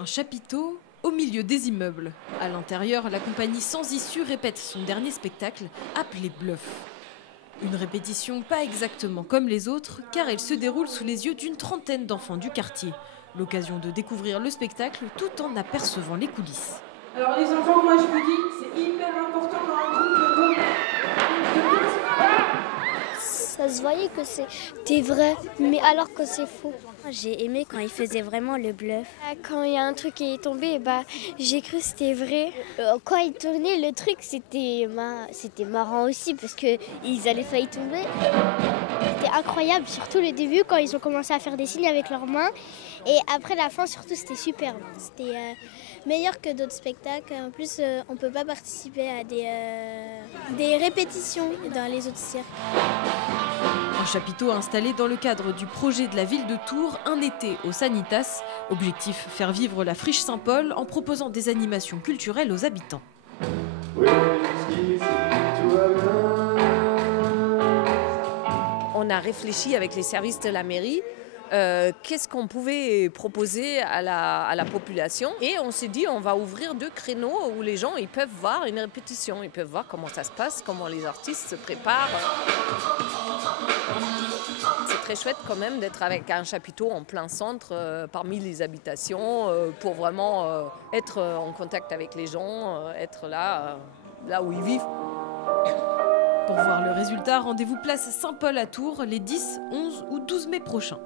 Un chapiteau au milieu des immeubles. À l'intérieur, la compagnie Sans Issue répète son dernier spectacle, appelé Bluff. Une répétition pas exactement comme les autres, car elle se déroule sous les yeux d'une trentaine d'enfants du quartier. L'occasion de découvrir le spectacle tout en apercevant les coulisses. Alors les enfants, moi je vous dis, c'est hyper important dans un groupe de bien Ça se voyait que c'était vrai, mais alors que c'est faux. J'ai aimé quand il faisait vraiment le bluff. Quand il y a un truc qui est tombé, j'ai cru que c'était vrai. Quand il tournait le truc, c'était marrant aussi parce qu'ils allaient failli tomber. C'était incroyable, surtout le début quand ils ont commencé à faire des signes avec leurs mains. Et après la fin, surtout, c'était superbe. C'était meilleur que d'autres spectacles. En plus, on ne peut pas participer à des répétitions dans les autres cirques. Un chapiteau installé dans le cadre du projet de la ville de Tours, Un été au Sanitas. Objectif, faire vivre la friche Saint-Paul en proposant des animations culturelles aux habitants. On a réfléchi avec les services de la mairie. Qu'est-ce qu'on pouvait proposer à la population. Et on s'est dit, on va ouvrir 2 créneaux où les gens ils peuvent voir une répétition. Ils peuvent voir comment ça se passe, comment les artistes se préparent. C'est très chouette quand même d'être avec un chapiteau en plein centre, parmi les habitations, pour vraiment être en contact avec les gens, être là où ils vivent. Pour voir le résultat, rendez-vous place Saint-Paul à Tours les 10, 11 ou 12 mai prochains.